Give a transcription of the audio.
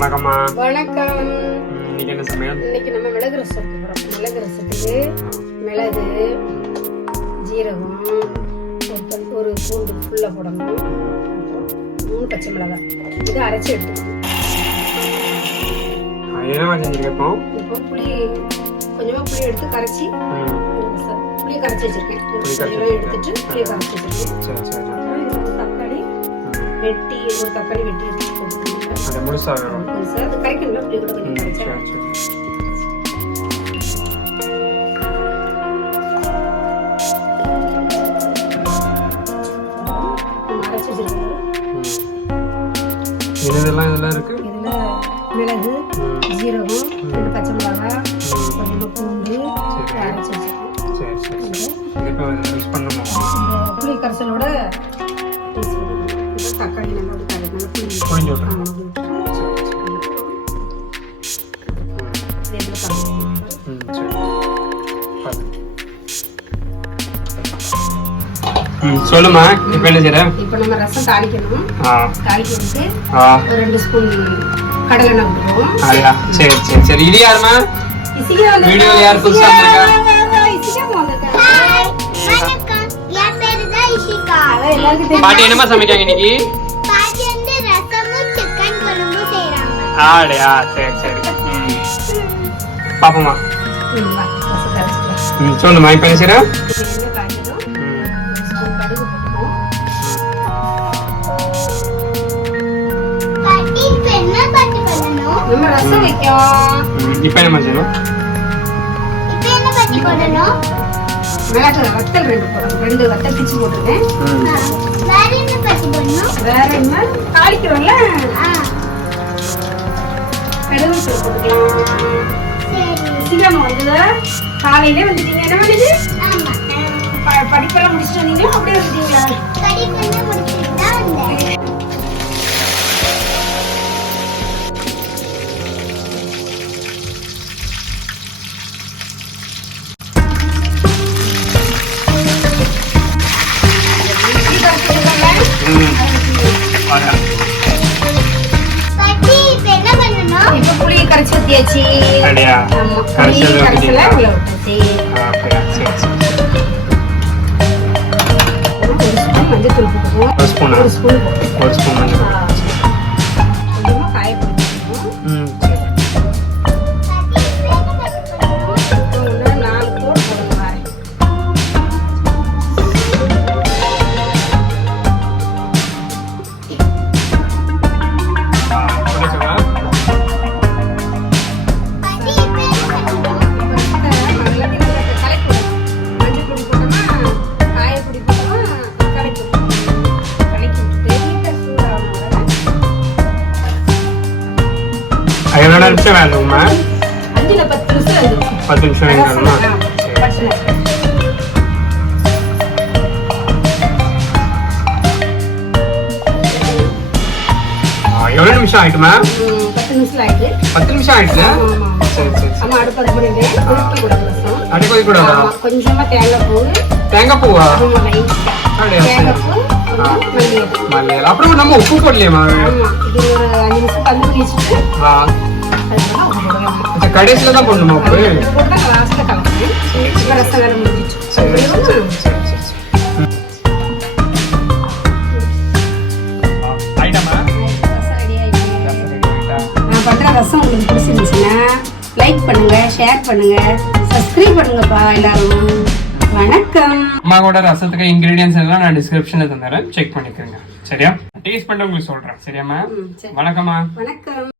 வணக்கம்மா. வணக்கம். இன்னைக்கு என்ன சமையல்? இன்னைக்கு நம்ம மிளகு ரசம் போறோம். மிளகு ரசத்துக்கு மிளகு, ஜீரகம், ஒரு பூண்டு ஃபுல்லா போடணும். 3 பச்சை மிளகாய் இதை அரைச்சி எடுத்துக்கணும். என்னமா செஞ்சிருக்கோம்? இப்போ கொஞ்சமா புளி எடுத்து கரைச்சி புளி கரைச்சி வச்சிருக்கேன். எடுத்துட்டு புளியை கரைச்சி வச்சிருக்கேன். தக்காளி வெட்டி போட்டுக்கணும். அது முழுசா வேணும். அது கரைக்கணும். புளி கூட கொஞ்சம் கரைச்சா இதெல்லாம் இருக்கு. இதுல மிளகு, ஜீரகம், 2 பச்சை மிளகாய், கொஞ்சமா பூண்டு அரைச்சி வச்சிருக்கேன். சரி சரி. இப்போ மிக்ஸ் பண்ணனும். புளி கரைசலோட தக்காளி நல்லா புளிஞ்சு விட்டுறணும். சொல்லுமா. இப்ப என்ன செய்யற? இப்ப நம்ம ரசம் தாளிக்கணும். தாளிக்கிறதுக்கு ஒரு 2 ஸ்பூன் கடலை எண்ணெய் ஊத்துறோம். சரியா? சரி சரி சரி. இது யாருமா? வீடியோ யார் புதுசா வந்திருக்கா? பாட்டி என்னமா சமைக்காங்க இன்னைக்கு? ஆடையா? சரி சரி. பாப்போமா. சொல்லுமா. இப்ப என்ன செய்யற? நம்ம ரசம் வைக்கும். இப்போ என்ன செய்யணும்? மிளகு வத்தல் 2 வத்தல் பிச்சு போட்டுருக்கேன். வேற என்ன தாளிக்கிறோம்ல, கடுகு போட்டுக்கலாம். சீக்கிரமா வந்தது. காலையிலே வந்துட்டீங்க. என்ன பண்ணுது? படிப்பெல்லாம் முடிச்சுட்டு வந்தீங்களா? அப்படியே வந்துட்டீங்களா? இப்ப புளியை கரைச்சி ஊத்தியாச்சு. மஞ்சள் தூள் போட்டுக்கணும். 1 ஸ்பூன் மஞ்சள். கொஞ்சமா காய போட்டுக்கணும். எவ்வளோ நிமிஷம் வேணுமா? 5-10 நிமிஷம். 10 நிமிஷம் வேணுமா? எவ்வளோ நிமிஷம் ஆயிட்டுமா? 10 நிமிஷம் ஆயிட்டு. 10 நிமிஷம் ஆயிடுச்சு. சரி சரி. அம்மா அடுப்பு அது பண்ணிட்டேன். கொதிக்க கூடாது ரசம். அடுப்பு கூடாதா? கொஞ்சமா தேங்காய் பூவா? தேங்காய் பூ, மல்லி. அப்புறம் நம்ம உப்பு போடலையம்மா? இது ஒரு 5 நிமிஷம் தண்ணி வச்சுட்டு கடைசியில தான் போடணுமா உப்பு? லாஸ்ட்ல கலக்கணும். ரசம் வேற முடிஞ்சிச்சு. நான் பண்ற ரசம் உங்களுக்கு பிடிச்சிருந்துச்சுன்னா லைக் பண்ணுங்க, ஷேர் பண்ணுங்க, சப்ஸ்கிரைப் பண்ணுங்கப்பா எல்லாரும். வணக்கம். அம்மாவோட ரசத்துக்கு இன்கிரீடியன்ஸ் எல்லாம் நான் டிஸ்கிரிப்ஷன்ல தந்துறேன், செக் பண்ணிக்கோங்க. சரியா? டேஸ்ட் பண்ண உங்களுக்கு சொல்றேன். சரியாம்மா? வணக்கம்மா. வணக்கம்.